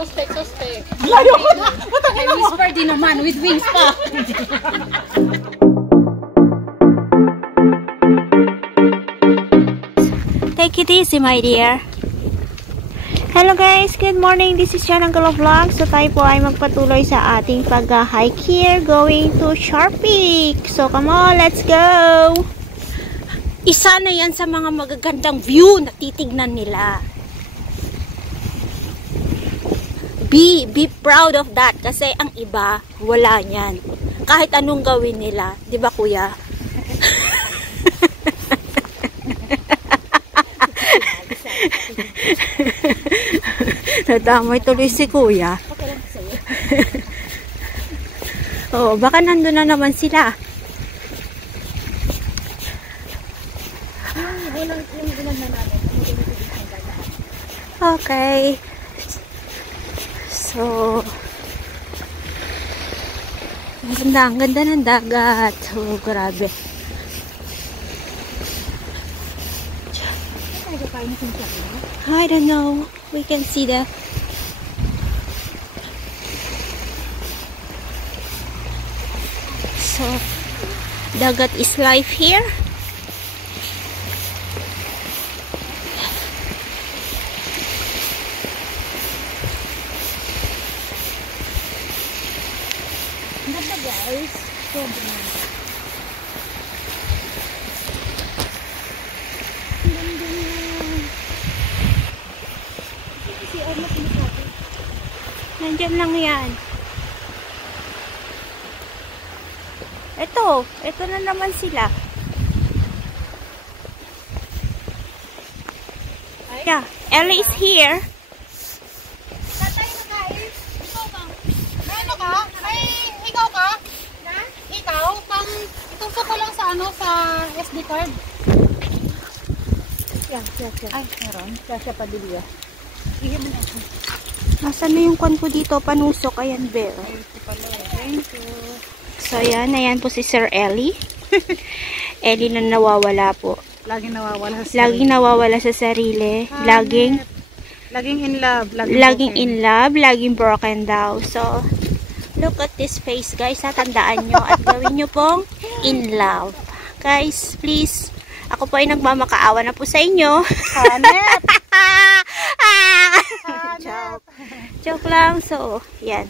Suspect. Layo! May whisper din naman, with wings pa. Take it easy, my dear. Hello guys, good morning. This is Jan Angelo Vlog. So tayo po ay magpatuloy sa ating pag-hike here, going to Sharp Peak. So come on, let's go! Isa na yan sa mga magagandang view na titignan nila. Be proud of that kasi ang iba, wala niyan. Kahit anong gawin nila, di ba kuya? Nadamay tuloy si kuya. Oh, baka nandun na naman sila. Okay. So, ang ganda ng dagat. Oh, grabe. I don't know. We can see the so dagat is life here. Ganda guys. Nandiyan lang yan. Ito na naman sila. Yeah, Ellie is here. Tatay na guys. Ikaw ba? Ano ka? Ay, ikaw ka? Na? Ikaw? Itusok ko lang sa sa SD card. Yan. Ay, meron. Siya padilya. Iyan mo na. Nasaan na yung kwan ko dito? Panusok. Ayan, Bel. Thank you. So, ayan po si Sir Ellie. Ellie na nawawala po. Laging nawawala sa Laging nawawala sa sarili. Laging in love. Laging in love. Laging broken daw. So, look at this face, guys. Tandaan nyo at gawin nyo pong in love. Guys, please. Ako po ay nagmamakaawa na po sa inyo. Hanet! Joke lang. So, yan.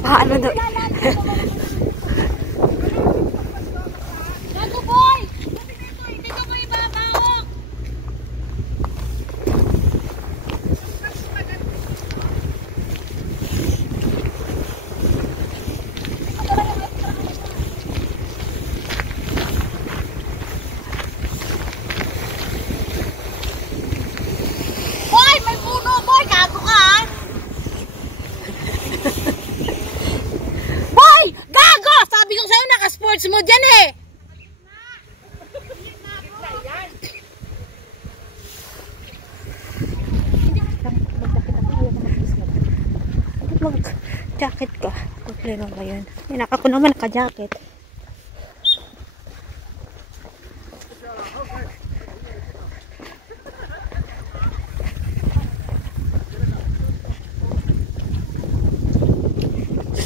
Paano daw? Gago boy! Dito mo ibabaw! Boy! May puno boy! Gago ka! Sabi ko sa'yo, naka-sports mode yan eh! Mag-jacket ka. Problema ba yun? Yan, ako naman naka-jacket.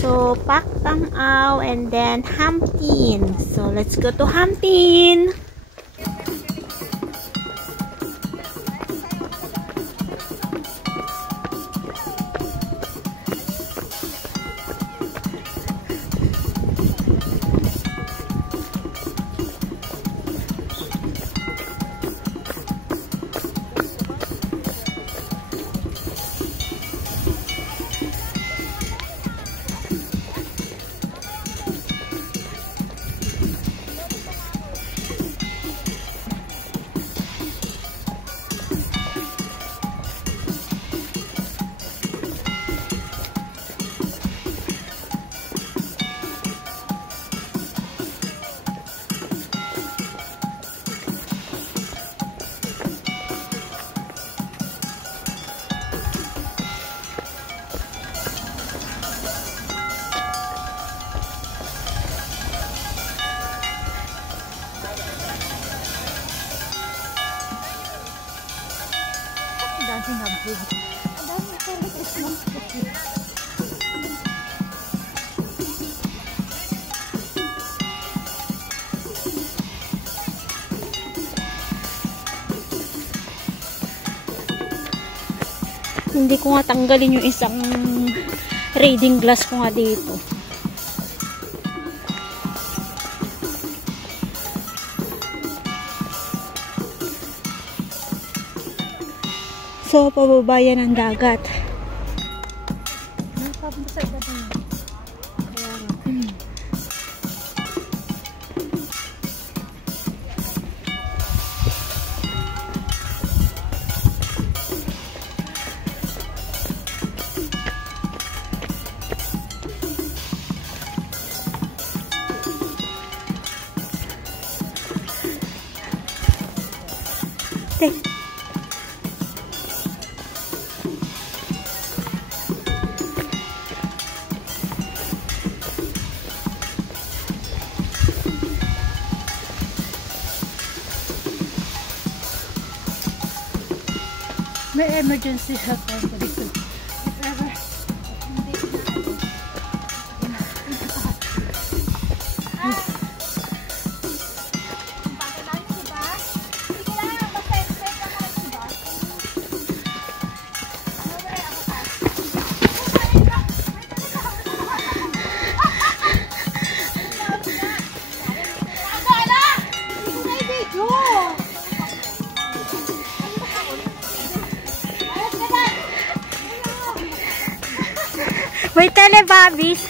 So, Pactangao and then Hampton. So, let's go to Hampton. sinabog. Ang dami ko rin islang. Hindi ko nga tanggalin yung isang reading glass ko nga dito. So, pababa yan ang dagat. May emergency help ako dito. If ever, hindi na May telebabis.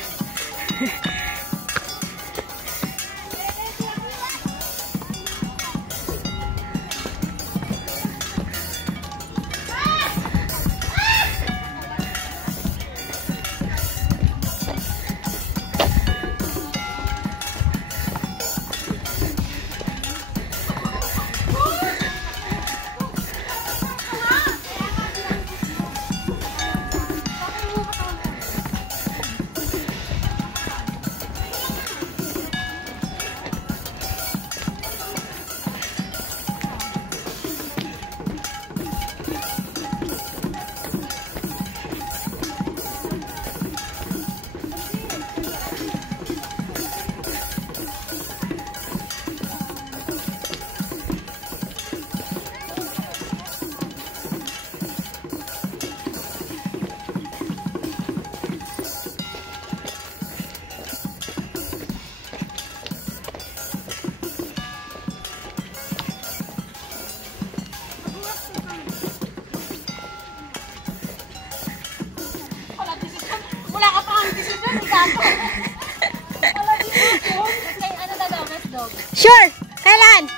Sure! Kailan?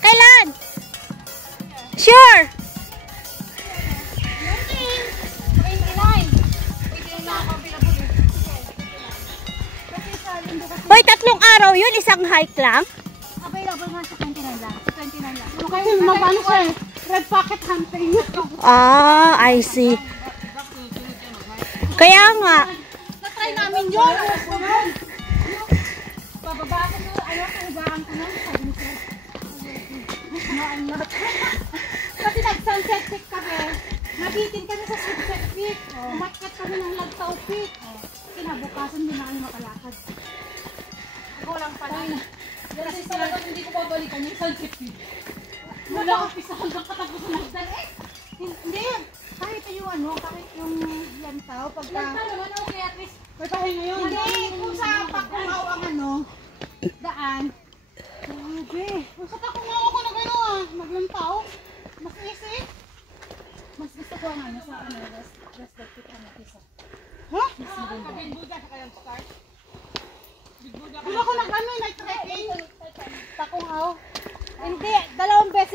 Kailan? Sure! 29. Hoy, 3 araw yun? Isang hike lang? Available nga sa 29 lang. 29 lang. Okay, magano siya eh. Red pocket hunting. Ah, I see. Kaya nga. Na-try namin yun. Bababa ko na, kaubaan ko na. Sabi ko, no, kasi nag-sunset peak kami. Nabitin kami sa sunset peak. Umakyat kami ng Lagtaw Peak. Kinabukasan din na kami makalakad. Ako lang pala. Kasi talagang hindi ko babalikan yung sunset peak. Mula umpisa hanggang katapusan ng hagdan. Hindi. Kahit yung Lantaw. Lantaw naman, okay, at least may pahinga yun. Hindi, kung sa Pakungaw ang daan. Grabe. Kung sa Pakungaw ako maglantaw. Mas easy. Mas gusto ko sa rest of it isa. Ha? Mas maganda. Bigbuda sa kayang start? Kung ako nag-trekking. Pakungaw. Hindi,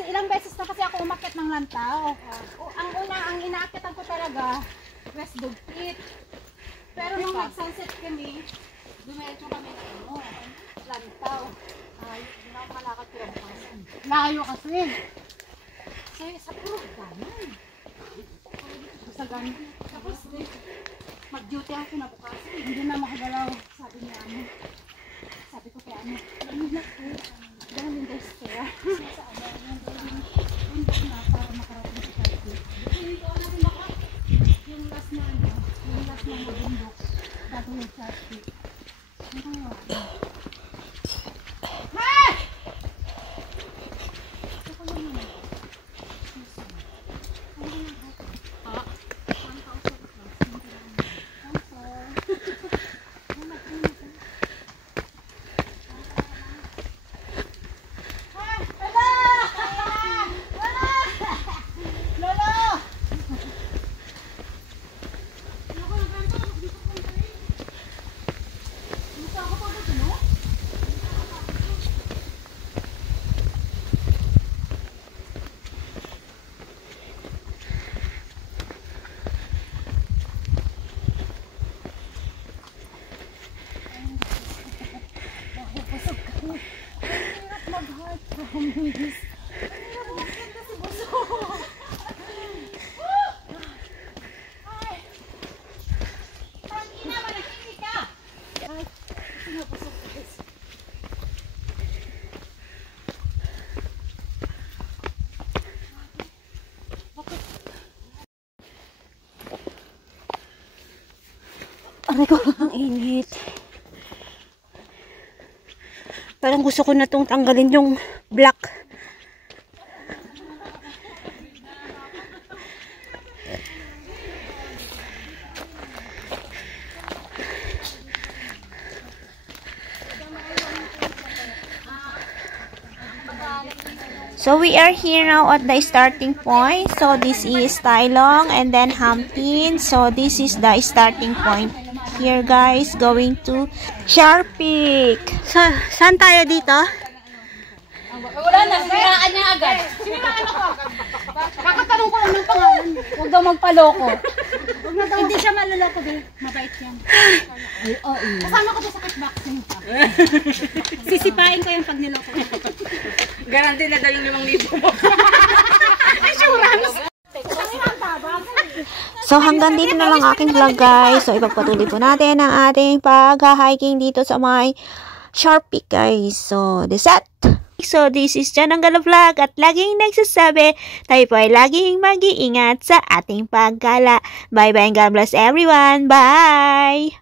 ilang beses na kasi ako umakyat ng Lantaw. Ang inaakyatan ko talaga, West Dugpit. Pero nung nag-sunset kami, dumetso kami ng Lantaw. Hindi na ako malakad ko ang pasan. Layo kasi. Sa puro ganan. Sa ganan. Tapos mag-duty ako na bukas. Hindi na makagalaw, sabi niya Sabi ko kaya dahil hindi spare. Sa hindi na para makarating sa Promise. Kasi buso. Ay. Tangina, manahimik ka. Ay, sinabusok guys. Aray ko, ang init. Parang gusto ko na itong tanggalin yung black. So we are here now at the starting point. So this is Tailong and then Hamptin. So this is the starting point here, guys, going to Sharpik. So saan tayo dito? Wala na, siniraan niya agad. Siniraan ako. Kakatanong ko lang ng pangalan. Huwag daw magpaloko. Hindi siya maluloko, babe. Mabait yan. Kasama ko doon sa kickboxing. Sisipain ko yung pag niloko. Garanti na daw yung 5,000 mo. Assurance! So hanggang dito na lang aking vlog, guys. So ipagpatuloy po natin ang ating pag-hiking dito sa may Sharpik, guys. So this is Janangala Vlog at laging nagsasabi, tayo po ay laging mag-iingat sa ating paggala. Bye bye and God bless everyone. Bye!